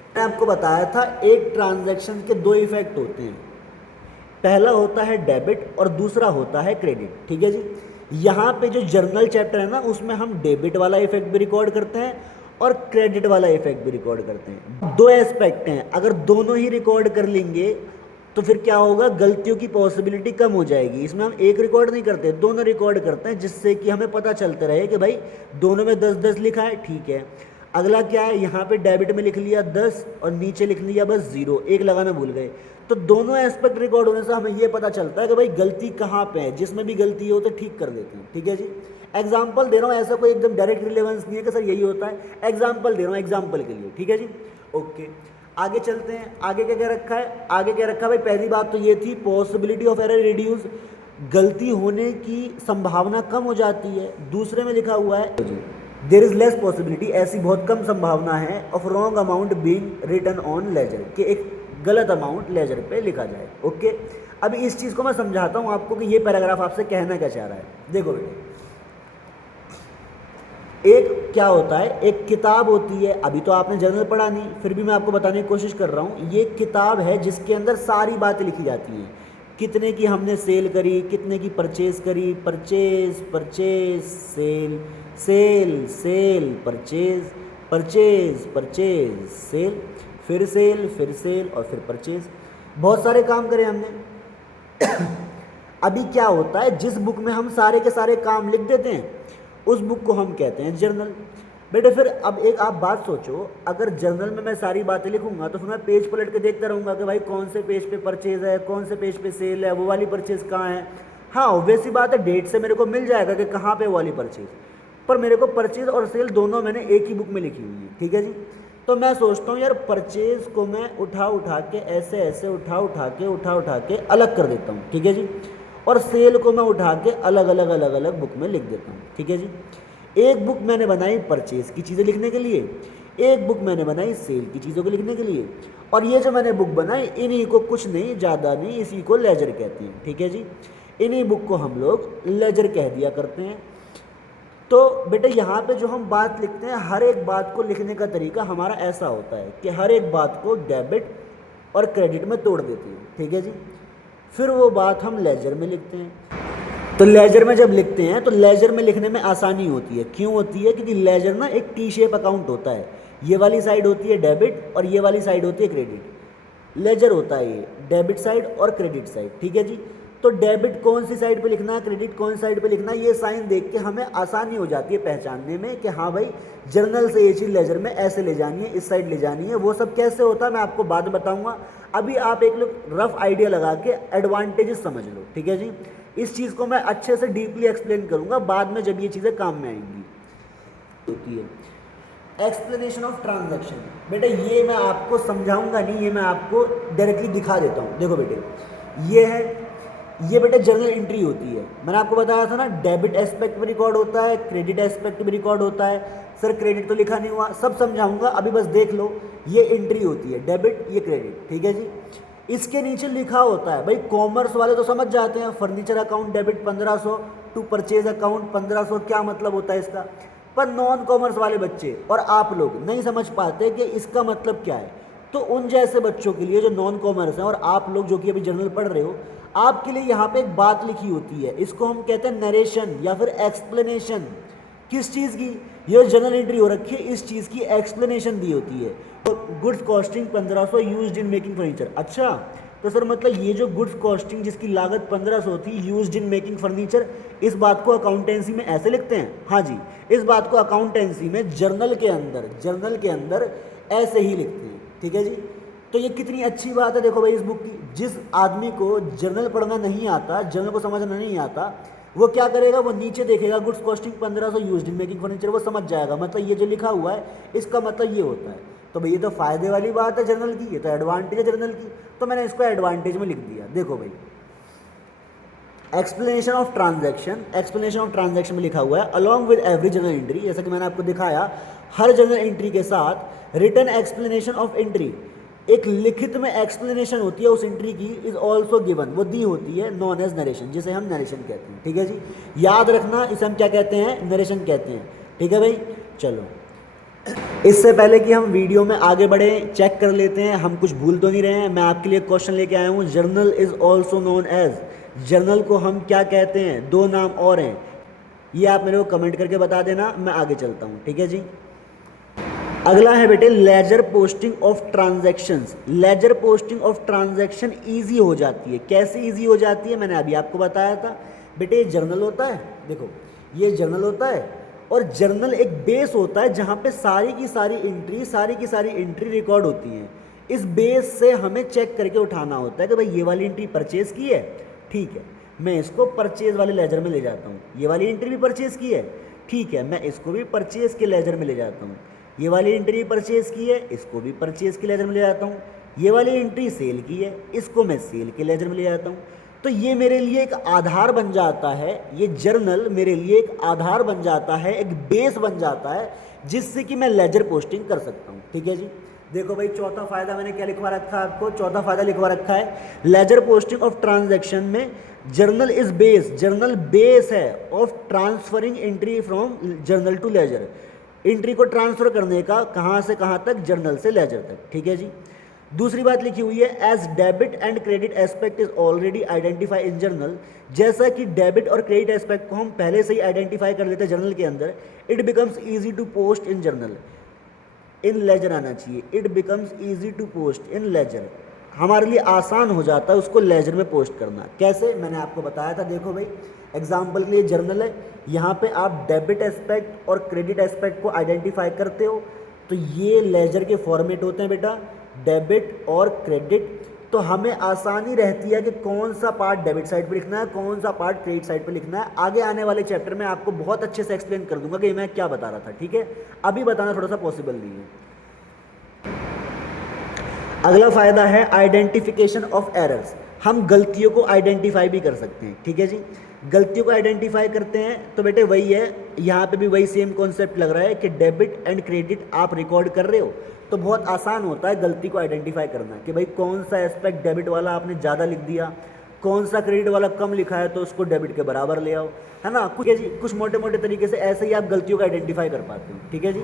मैंने आपको बताया था एक ट्रांजैक्शन के 2 इफेक्ट होते हैं, पहला होता है डेबिट और दूसरा होता है क्रेडिट। ठीक है जी, यहाँ पे जो जर्नल चैप्टर है ना उसमें हम डेबिट वाला इफेक्ट भी रिकॉर्ड करते हैं और क्रेडिट वाला इफेक्ट भी रिकॉर्ड करते हैं। 2 एस्पेक्ट हैं, अगर दोनों ही रिकॉर्ड कर लेंगे तो फिर क्या होगा, गलतियों की पॉसिबिलिटी कम हो जाएगी। इसमें हम एक रिकॉर्ड नहीं करते, दोनों रिकॉर्ड करते हैं, जिससे कि हमें पता चलता रहे कि भाई दोनों में 10-10 लिखा है। ठीक है, अगला क्या है, यहाँ पे डेबिट में लिख लिया 10 और नीचे लिख लिया बस 0, एक लगाना भूल गए। तो दोनों एस्पेक्ट रिकॉर्ड होने से हमें ये पता चलता है कि भाई गलती कहाँ पे है, जिसमें भी गलती हो तो ठीक कर देते हैं। ठीक है जी, एग्जाम्पल दे रहा हूँ, ऐसा कोई एकदम डायरेक्ट रिलेवेंस नहीं है कि सर यही होता है, एग्जाम्पल दे रहा हूँ एग्जाम्पल के लिए। ठीक है जी, ओके आगे चलते हैं। आगे क्या क्या रखा है, आगे क्या रखा है भाई, पहली बात तो ये थी पॉसिबिलिटी ऑफ एरर रिड्यूस, गलती होने की संभावना कम हो जाती है। दूसरे में लिखा हुआ है देयर इज लेस पॉसिबिलिटी, ऐसी बहुत कम संभावना है of wrong amount being written on ledger, कि एक गलत अमाउंट लेजर पे लिखा जाए। ओके, अभी इस चीज़ को मैं समझाता हूँ आपको कि ये पैराग्राफ आपसे कहना क्या चाह रहा है। देखो बेटे, एक क्या होता है, एक किताब होती है, अभी तो आपने जर्नल पढ़ा नहीं, फिर भी मैं आपको बताने की कोशिश कर रहा हूँ। ये किताब है जिसके अंदर सारी बातें लिखी जाती हैं, कितने की हमने सेल करी, कितने की परचेज करी, purchase purchase sale, sale sale purchase, purchase purchase sale, फिर सेल और फिर परचेज, बहुत सारे काम करे हमने। अभी क्या होता है, जिस बुक में हम सारे के सारे काम लिख देते हैं उस बुक को हम कहते हैं जर्नल। बेटे फिर अब एक आप बात सोचो, अगर जर्नल में मैं सारी बातें लिखूंगा तो फिर मैं पेज पलट के देखता रहूंगा कि भाई कौन से पेज पे परचेज है, कौन से पेज पे सेल है, वो वाली परचेज कहाँ है। हाँ ऑब्वियस सी बात है, डेट से मेरे को मिल जाएगा कि कहाँ पे वो वाली परचेज, पर मेरे को परचेज और सेल दोनों मैंने एक ही बुक में लिखी हुई है। ठीक है जी, तो मैं सोचता हूँ यार परचेज को मैं उठा के ऐसे उठा के अलग कर देता हूँ। ठीक है जी, और सेल को मैं उठा के अलग अलग बुक में लिख देता हूँ। ठीक है जी, एक बुक मैंने बनाई परचेज की चीज़ें लिखने के लिए, एक बुक मैंने बनाई सेल की चीज़ों को लिखने के लिए, और ये जो मैंने बुक बनाई इन्हीं को, कुछ नहीं ज़्यादा नहीं, इसी को लेजर कहते हैं। ठीक है जी, इन्हीं बुक को हम लोग लेजर कह दिया करते हैं। तो बेटे यहाँ पे जो हम बात लिखते हैं, हर एक बात को लिखने का तरीका हमारा ऐसा होता है कि हर एक बात को डेबिट और क्रेडिट में तोड़ देते हैं। ठीक है जी, फिर वो बात हम लेजर में लिखते हैं। तो लेजर में जब लिखते हैं तो लेजर में लिखने में आसानी होती है। क्यों होती है, क्योंकि लेजर ना एक टी शेप अकाउंट होता है, ये वाली साइड होती है डेबिट और ये वाली साइड होती है क्रेडिट। लेजर होता है ये डेबिट साइड और क्रेडिट साइड। ठीक है जी, तो डेबिट कौन सी साइड पे लिखना है, क्रेडिट कौन सी साइड पे लिखना है, ये साइन देख के हमें आसानी हो जाती है पहचानने में कि हाँ भाई जर्नल से ये चीज़ लेजर में ऐसे ले जानी है, इस साइड ले जानी है। वो सब कैसे होता है मैं आपको बाद में बताऊंगा, अभी आप एक रफ आइडिया लगा के एडवांटेजेस समझ लो। ठीक है जी, इस चीज़ को मैं अच्छे से डीपली एक्सप्लेन करूंगा बाद में जब ये चीज़ें काम में आएंगी। होती है एक्सप्लेनेशन ऑफ ट्रांजैक्शन। बेटे ये मैं आपको समझाऊंगा नहीं, ये मैं आपको डायरेक्टली दिखा देता हूँ। देखो बेटे ये है, ये बेटे जर्नल एंट्री होती है। मैंने आपको बताया था ना, डेबिट एस्पेक्ट में रिकॉर्ड होता है, क्रेडिट एस्पेक्ट में रिकॉर्ड होता है। सर क्रेडिट तो लिखा नहीं हुआ, सब समझाऊंगा, अभी बस देख लो। ये एंट्री होती है डेबिट, ये क्रेडिट। ठीक है जी, इसके नीचे लिखा होता है, भाई कॉमर्स वाले तो समझ जाते हैं, furniture account debit 1500 to purchase account 1500, क्या मतलब होता है इसका। पर नॉन कॉमर्स वाले बच्चे और आप लोग नहीं समझ पाते कि इसका मतलब क्या है। तो उन जैसे बच्चों के लिए जो नॉन कॉमर्स हैं और आप लोग जो कि अभी जर्नल पढ़ रहे हो, आपके लिए यहाँ पे एक बात लिखी होती है, इसको हम कहते हैं नरेशन या फिर एक्सप्लेनेशन। किस चीज़ की, ये जर्नल एंट्री हो रखी है, इस चीज़ की एक्सप्लेनेशन दी होती है। तो goods costing 1500 used in making furniture. अच्छा, तो सर मतलब ये जो गुड्स कॉस्टिंग जिसकी लागत 1500 थी यूज्ड इन मेकिंग फर्नीचर, इस बात को अकाउंटेंसी में ऐसे लिखते हैं। हाँ जी, इस बात को अकाउंटेंसी में जर्नल के अंदर ऐसे ही लिखते हैं। ठीक है जी, तो ये कितनी अच्छी बात है। देखो भाई इस बुक की, जिस आदमी को जर्नल पढ़ना नहीं आता, जर्नल को समझना नहीं आता, वो क्या करेगा, वो नीचे देखेगा goods costing 1500 used in making furniture, वो समझ जाएगा मतलब ये जो लिखा हुआ है इसका मतलब ये होता है। तो भाई ये तो फायदे वाली बात है जर्नल की, ये तो एडवांटेज है जर्नल की, तो मैंने इसको एडवांटेज में लिख दिया। देखो भाई एक्सप्लेनेशन ऑफ ट्रांजैक्शन में लिखा हुआ है along with every journal entry, जैसा कि मैंने आपको दिखाया हर जर्नल एंट्री के साथ रिटन एक्सप्लेनेशन ऑफ एंट्री, एक लिखित में एक्सप्लेनेशन होती है उस एंट्री की, इज ऑल्सो गिवन, वो दी होती है, नॉन एज नरेशन, जिसे हम नरेशन कहते हैं। ठीक है जी, याद रखना इसे हम क्या कहते हैं, नरेशन कहते हैं। ठीक है भाई, चलो इससे पहले कि हम वीडियो में आगे बढ़े चेक कर लेते हैं हम कुछ भूल तो नहीं रहे हैं। मैं आपके लिए क्वेश्चन लेके आया हूँ, journal is also known as, journal को हम क्या कहते हैं, दो नाम और हैं, ये आप मेरे को कमेंट करके बता देना, मैं आगे चलता हूँ। ठीक है जी, अगला है बेटे laser posting of transactions. Laser posting of transaction easy हो जाती है, कैसे इजी हो जाती है मैंने अभी आपको बताया था बेटे। ये जर्नल होता है, देखो ये जर्नल होता है, और जर्नल एक बेस होता है जहाँ पे सारी की सारी एंट्री रिकॉर्ड होती हैं। इस बेस से हमें चेक करके उठाना होता है कि भाई ये वाली एंट्री परचेज की है, ठीक है मैं इसको परचेज वाले लेजर में ले जाता हूँ। ये वाली एंट्री भी परचेज की है, ठीक है मैं इसको भी परचेज के लेजर में ले जाता हूँ। ये वाली एंट्री परचेज की है, इसको भी परचेज के लेजर में ले जाता हूँ। ये वाली एंट्री सेल की है, इसको मैं सेल के लेजर में ले जाता हूँ। तो ये मेरे लिए एक आधार बन जाता है, ये जर्नल मेरे लिए एक आधार बन जाता है, एक बेस बन जाता है, जिससे कि मैं लेजर पोस्टिंग कर सकता हूँ। ठीक है जी, देखो भाई चौथा फायदा मैंने क्या लिखवा रखा है आपको, चौथा फायदा लिखवा रखा है लेजर पोस्टिंग ऑफ ट्रांजैक्शन में journal is base, journal base है of transferring entry from journal to ledger, entry को ट्रांसफर करने का कहाँ से कहाँ तक, जर्नल से लेजर तक। ठीक है जी, दूसरी बात लिखी हुई है as debit and credit aspect is already identify in journal, जैसा कि डेबिट और क्रेडिट एस्पेक्ट को हम पहले से ही आइडेंटिफाई कर लेते हैं जर्नल के अंदर, it becomes easy to post in journal, in ledger आना चाहिए, it becomes easy to post in ledger, हमारे लिए आसान हो जाता है उसको लेजर में पोस्ट करना। कैसे, मैंने आपको बताया था, देखो भाई एग्जाम्पल के लिए जर्नल है, यहाँ पे आप डेबिट एस्पेक्ट और क्रेडिट एस्पेक्ट को आइडेंटिफाई करते हो, तो ये लेजर के फॉर्मेट होते हैं बेटा, डेबिट और क्रेडिट। तो हमें आसानी रहती है कि कौन सा पार्ट डेबिट साइड पे लिखना है, कौन सा पार्ट क्रेडिट साइड पे लिखना है। आगे आने वाले चैप्टर में आपको बहुत अच्छे से एक्सप्लेन कर दूंगा कि मैं क्या बता रहा था। ठीक है, अभी बताना थोड़ा सा पॉसिबल नहीं है। अगला फायदा है आइडेंटिफिकेशन ऑफ एरर्स, हम गलतियों को आइडेंटिफाई भी कर सकते हैं। ठीक है जी, गलतियों को आइडेंटिफाई करते हैं तो बेटे वही है, यहाँ पे भी वही सेम कॉन्सेप्ट लग रहा है कि डेबिट एंड क्रेडिट आप रिकॉर्ड कर रहे हो तो बहुत आसान होता है गलती को आइडेंटिफाई करना कि भाई कौन सा एस्पेक्ट डेबिट वाला आपने ज़्यादा लिख दिया, कौन सा क्रेडिट वाला कम लिखा है तो उसको डेबिट के बराबर ले आओ, है ना। कुछ मोटे मोटे तरीके से ऐसे ही आप गलतियों को आइडेंटिफाई कर पाते हो। ठीक है जी,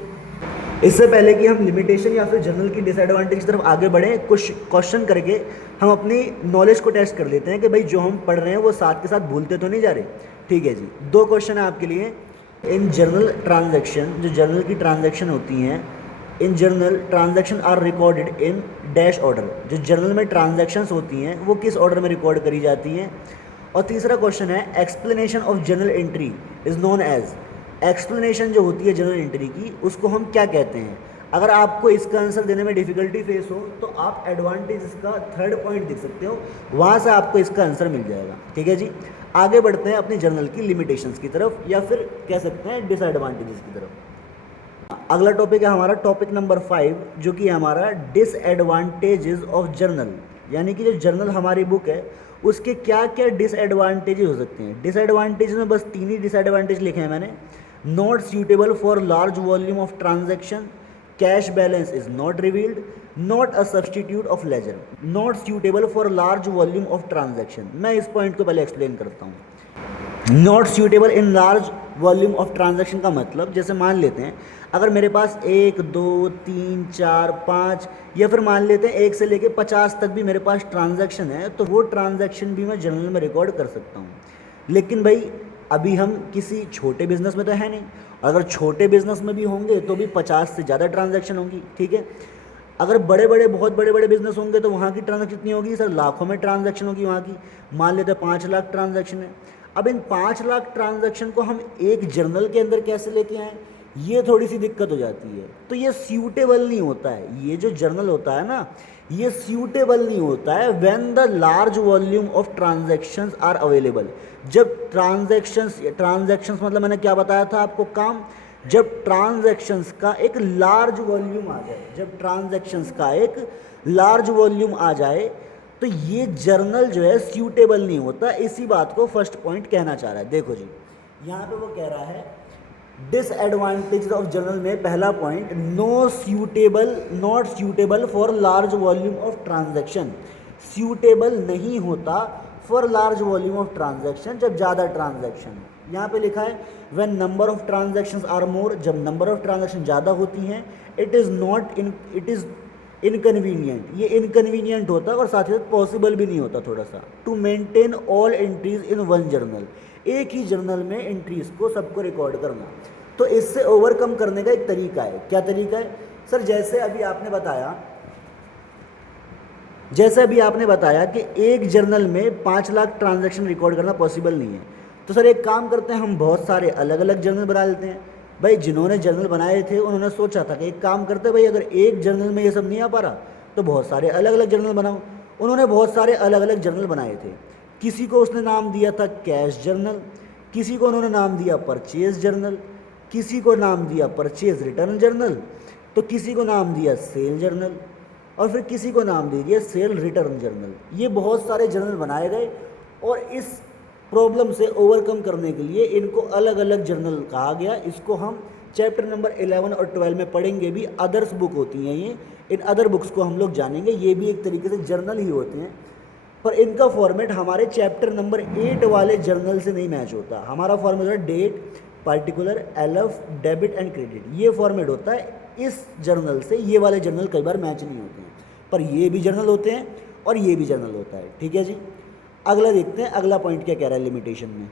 इससे पहले कि हम लिमिटेशन या फिर जर्नल की डिसएडवांटेज की तरफ आगे बढ़ें, कुछ क्वेश्चन करके हम अपनी नॉलेज को टेस्ट कर लेते हैं कि भाई जो हम पढ़ रहे हैं वो साथ के साथ भूलते तो नहीं जा रहे। ठीक है जी, दो क्वेश्चन है आपके लिए। इन जर्नल ट्रांजैक्शन, जो जर्नल की ट्रांजैक्शन होती हैं, in journal transaction are recorded in dash order, जो जर्नल में ट्रांजैक्शंस होती हैं वो किस ऑर्डर में रिकॉर्ड करी जाती हैं। और तीसरा क्वेश्चन है explanation of journal entry is known as, explanation जो होती है जर्नल एंट्री की उसको हम क्या कहते हैं। अगर आपको इसका आंसर देने में डिफिकल्टी फेस हो तो आप एडवांटेज इसका थर्ड पॉइंट देख सकते हो, वहाँ से आपको इसका आंसर मिल जाएगा। ठीक है जी, आगे बढ़ते हैं अपनी जर्नल की लिमिटेशंस की तरफ या फिर कह सकते हैं डिसएडवांटेजेस की तरफ। अगला टॉपिक है हमारा टॉपिक नंबर 5, जो कि हमारा डिसएडवांटेजेस ऑफ जर्नल, यानी कि जो जर्नल हमारी बुक है उसके क्या क्या डिसएडवांटेजेस हो सकते हैं। डिसएडवांटेज में बस 3 ही डिसएडवांटेज लिखे हैं मैंने। Not suitable for large volume of transaction, cash balance is not revealed, not a substitute of ledger, not suitable for large volume of transaction. मैं इस पॉइंट को पहले एक्सप्लेन करता हूँ। Not suitable in large volume of transaction का मतलब, जैसे मान लेते हैं अगर मेरे पास 1 2 3 4 5 या फिर मान लेते हैं 1 से लेके 50 तक भी मेरे पास ट्रांजैक्शन है, तो वो ट्रांजैक्शन भी मैं जर्नल में रिकॉर्ड कर सकता हूँ। लेकिन भाई अभी हम किसी छोटे बिजनेस में तो है नहीं, अगर छोटे बिजनेस में भी होंगे तो भी 50 से ज़्यादा ट्रांजैक्शन होंगी। ठीक है, अगर बहुत बड़े बड़े बिजनेस होंगे तो वहाँ की ट्रांजैक्शन कितनी होगी सर, लाखों में ट्रांजैक्शन होगी वहाँ की। मान लेते हैं 5 लाख ट्रांजैक्शन है। अब इन 5 लाख ट्रांजैक्शन को हम एक जर्नल के अंदर कैसे लेके आएँ, ये थोड़ी सी दिक्कत हो जाती है। तो ये सूटेबल नहीं होता है, ये जो जर्नल होता है ना ये सूटेबल नहीं होता है when the large volume of transactions are available. जब ट्रांजैक्शंस मतलब मैंने क्या बताया था आपको काम, जब ट्रांजैक्शंस का एक लार्ज वॉल्यूम आ जाए, जब ट्रांजैक्शंस का एक लार्ज वॉल्यूम आ जाए तो ये जर्नल जो है सूटेबल नहीं होता। इसी बात को फर्स्ट पॉइंट कहना चाह रहा है। देखो जी, यहाँ पे वो कह रहा है डिसएडवांटेज ऑफ जर्नल में पहला point, not suitable for large volume of transaction. Suitable नहीं होता for large volume of transaction, जब ज़्यादा ट्रांजैक्शन है। यहाँ पे लिखा है when number of transactions are more, जब नंबर ऑफ ट्रांजैक्शन ज़्यादा होती हैं। इट इज़ इनकन्वीनियंट, ये इनकन्वीनियंट होता है और साथ ही साथ पॉसिबल भी नहीं होता थोड़ा सा, to maintain all entries in one journal, एक ही जर्नल में एंट्रीज को सबको रिकॉर्ड करना। तो इससे ओवरकम करने का एक तरीका है। क्या तरीका है सर? जैसे अभी आपने बताया कि एक जर्नल में 5 लाख ट्रांजैक्शन रिकॉर्ड करना पॉसिबल नहीं है। तो सर एक काम करते हैं, हम बहुत सारे अलग अलग जर्नल बना लेते हैं। भाई जिन्होंने जर्नल बनाए थे उन्होंने सोचा था कि एक काम करते हैं भाई, अगर एक जर्नल में ये सब नहीं आ पा रहा तो बहुत सारे अलग अलग जर्नल बनाओ। उन्होंने बहुत सारे अलग अलग जर्नल बनाए थे। किसी को उसने नाम दिया था कैश जर्नल, किसी को उन्होंने नाम दिया परचेज जर्नल, किसी को नाम दिया परचेज रिटर्न जर्नल, तो किसी को नाम दिया सेल जर्नल, और फिर किसी को नाम दे दिया सेल रिटर्न जर्नल। ये बहुत सारे जर्नल बनाए गए और इस प्रॉब्लम से ओवरकम करने के लिए इनको अलग अलग जर्नल कहा गया। इसको हम चैप्टर नंबर 11 और 12 में पढ़ेंगे भी। अदर्स बुक होती हैं ये, इन अदर बुक्स को हम लोग जानेंगे। ये भी एक तरीके से जर्नल ही होते हैं, पर इनका फॉर्मेट हमारे चैप्टर नंबर 8 वाले जर्नल से नहीं मैच होता। हमारा फॉर्मेट है date, particular, LF, debit and credit, ये फॉर्मेट होता है इस जर्नल से। ये वाले जर्नल कई बार मैच नहीं होते हैं, पर ये भी जर्नल होते हैं और ये भी जर्नल होता है। ठीक है जी, अगला देखते हैं, अगला पॉइंट क्या कह रहा है लिमिटेशन में।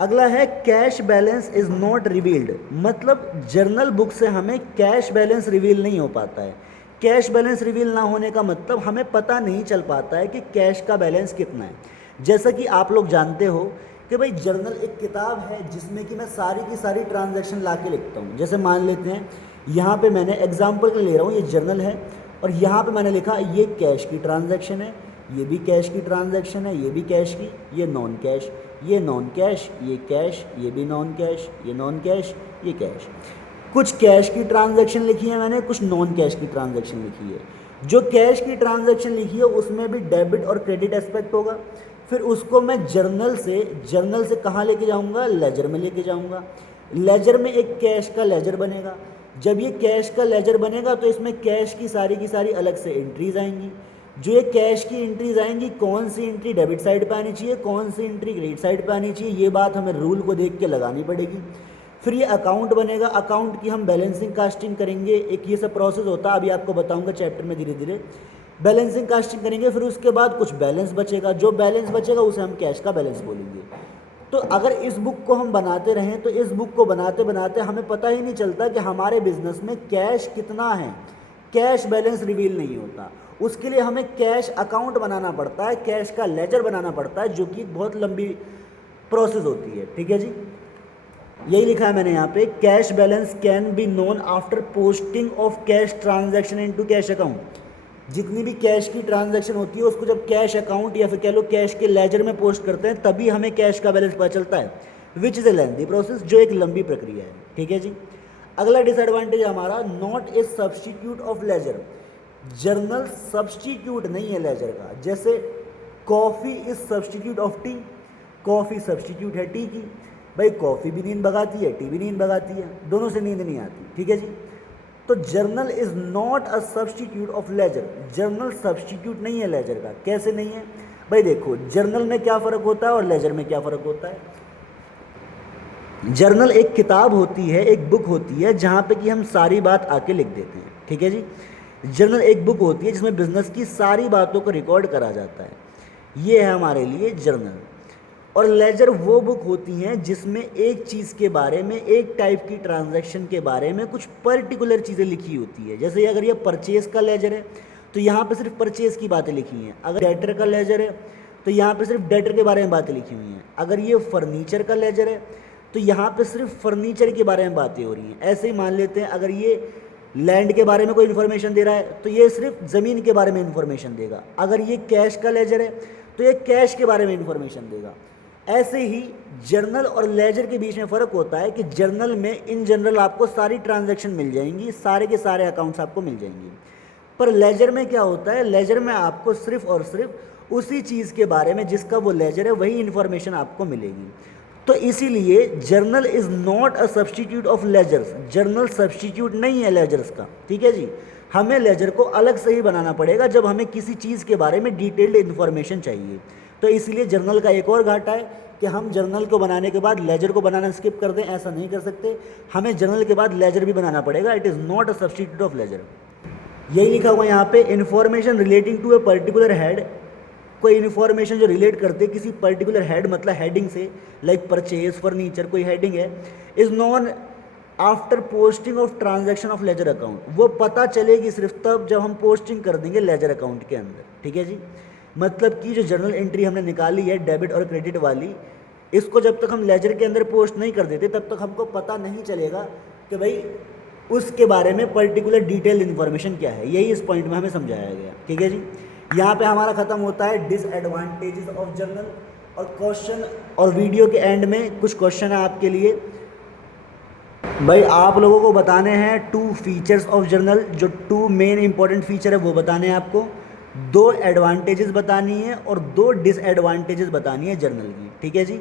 अगला है cash balance is not revealed, मतलब जर्नल बुक से हमें कैश बैलेंस रिवील नहीं हो पाता है। कैश बैलेंस रिवील ना होने का मतलब हमें पता नहीं चल पाता है कि कैश का बैलेंस कितना है। जैसा कि आप लोग जानते हो कि भाई जर्नल एक किताब है जिसमें कि मैं सारी की सारी ट्रांजैक्शन ला के लिखता हूँ। जैसे मान लेते हैं यहाँ पे मैंने एग्जाम्पल के ले रहा हूँ, ये जर्नल है और यहाँ पे मैंने लिखा ये कैश की ट्रांजैक्शन है, ये भी कैश की ट्रांजैक्शन है, ये भी कैश की, ये नॉन कैश, ये नॉन कैश, ये कैश, ये भी नॉन कैश, ये नॉन कैश, ये कैश। कुछ कैश की ट्रांजैक्शन लिखी है मैंने, कुछ नॉन कैश की ट्रांजैक्शन लिखी है। जो कैश की ट्रांजैक्शन लिखी है उसमें भी डेबिट और क्रेडिट एस्पेक्ट होगा। फिर उसको मैं जर्नल से कहाँ लेके जाऊँगा? लेजर में लेके जाऊँगा। लेजर में एक कैश का लेजर बनेगा। जब ये कैश का लेजर बनेगा तो इसमें कैश की सारी अलग से एंट्रीज आएंगी। जो ये कैश की एंट्रीज आएंगी, कौन सी एंट्री डेबिट साइड पे आनी चाहिए, कौन सी एंट्री क्रेडिट साइड पे आनी चाहिए, ये बात हमें रूल को देख के लगानी पड़ेगी। फिर ये अकाउंट बनेगा, अकाउंट की हम बैलेंसिंग कास्टिंग करेंगे। एक ये सब प्रोसेस होता है, अभी आपको बताऊंगा चैप्टर में धीरे धीरे। बैलेंसिंग कास्टिंग करेंगे, फिर उसके बाद कुछ बैलेंस बचेगा। जो बैलेंस बचेगा उसे हम कैश का बैलेंस बोलेंगे। तो अगर इस बुक को हम बनाते रहें तो इस बुक को बनाते बनाते हमें पता ही नहीं चलता कि हमारे बिजनेस में कैश कितना है। कैश बैलेंस रिवील नहीं होता। उसके लिए हमें कैश अकाउंट बनाना पड़ता है, कैश का लेजर बनाना पड़ता है, जो कि बहुत लंबी प्रोसेस होती है। ठीक है जी, यही लिखा है मैंने यहाँ पे, cash balance can be known after posting of cash transaction into cash account. जितनी भी कैश की ट्रांजैक्शन होती है उसको जब कैश अकाउंट या फिर कह लो कैश के लेजर में पोस्ट करते हैं तभी हमें कैश का बैलेंस पता चलता है, which is a lengthy process, जो एक लंबी प्रक्रिया है। ठीक है जी, अगला डिसएडवांटेज हमारा not a substitute of ledger. Journal substitute नहीं है लेजर का। जैसे coffee is substitute of tea, coffee substitute है टी की। भाई कॉफ़ी भी नींद भगाती है, टी भी नींद भगाती है, दोनों से नींद नहीं आती। ठीक है जी, तो journal is not a substitute of ledger. Journal substitute नहीं है लेजर का। कैसे नहीं है भाई? देखो जर्नल में क्या फ़र्क होता है और लेजर में क्या फ़र्क होता है। जर्नल एक किताब होती है, एक बुक होती है जहाँ पे कि हम सारी बात आके लिख देते हैं। ठीक है जी, जर्नल एक बुक होती है जिसमें बिजनेस की सारी बातों को रिकॉर्ड करा जाता है। ये है हमारे लिए जर्नल। और लेजर वो बुक होती हैं जिसमें एक चीज़ के बारे में, एक टाइप की ट्रांजैक्शन के बारे में कुछ पर्टिकुलर चीज़ें लिखी होती है। जैसे अगर ये परचेज़ का लेजर है तो यहाँ पे सिर्फ परचेज़ की बातें लिखी हैं। अगर डेटर का लेजर है तो यहाँ पे सिर्फ डेटर के बारे में बातें लिखी हुई हैं। अगर ये फर्नीचर का लेजर है तो यहाँ पे सिर्फ फर्नीचर के बारे में बातें हो रही हैं। ऐसे ही मान लेते हैं अगर ये लैंड के बारे में कोई इन्फॉर्मेशन दे रहा है तो ये सिर्फ ज़मीन के बारे में इन्फॉर्मेशन देगा। अगर ये कैश का लेजर है तो ये कैश के बारे में इन्फॉर्मेशन देगा। ऐसे ही जर्नल और लेजर के बीच में फ़र्क होता है कि जर्नल में इन जनरल आपको सारी ट्रांजैक्शन मिल जाएंगी, सारे के सारे अकाउंट्स आपको मिल जाएंगी। पर लेजर में क्या होता है, लेजर में आपको सिर्फ और सिर्फ उसी चीज़ के बारे में जिसका वो लेजर है वही इन्फॉर्मेशन आपको मिलेगी। तो इसीलिए journal is not a substitute of ledgers, journal substitute नहीं है लेजर्स का, ठीक है जी। हमें लेजर को अलग से ही बनाना पड़ेगा जब हमें किसी चीज़ के बारे में डिटेल्ड इन्फॉर्मेशन चाहिए। तो इसलिए जर्नल का एक और घाटा है कि हम जर्नल को बनाने के बाद लेजर को बनाना स्किप कर दें, ऐसा नहीं कर सकते। हमें जर्नल के बाद लेजर भी बनाना पड़ेगा। It is not a substitute of ledger. यही लिखा हुआ यहाँ पे, information relating to a particular head, कोई इन्फॉर्मेशन जो रिलेट करते हैं किसी पर्टिकुलर हेड मतलब हेडिंग से, लाइक परचेज, फर्नीचर, कोई हेडिंग है, is known after posting of transaction of ledger account. वो पता चलेगी सिर्फ तब जब हम पोस्टिंग कर देंगे लेजर अकाउंट के अंदर, ठीक है जी। मतलब कि जो जर्नल एंट्री हमने निकाली है डेबिट और क्रेडिट वाली, इसको जब तक हम लेजर के अंदर पोस्ट नहीं कर देते तब तक हमको पता नहीं चलेगा कि भाई उसके बारे में पर्टिकुलर डिटेल इन्फॉर्मेशन क्या है। यही इस पॉइंट में हमें समझाया गया, ठीक है जी। यहाँ पे हमारा ख़त्म होता है डिसएडवांटेजेस ऑफ जर्नल। और क्वेश्चन और वीडियो के एंड में कुछ क्वेश्चन है आपके लिए। भाई आप लोगों को बताने हैं 2 फीचर्स ऑफ जर्नल, जो 2 मेन इंपॉर्टेंट फीचर है वो बताने हैं आपको। 2 एडवांटेजेस बतानी है और 2 डिसएडवांटेजेस बतानी है जर्नल की, ठीक है जी।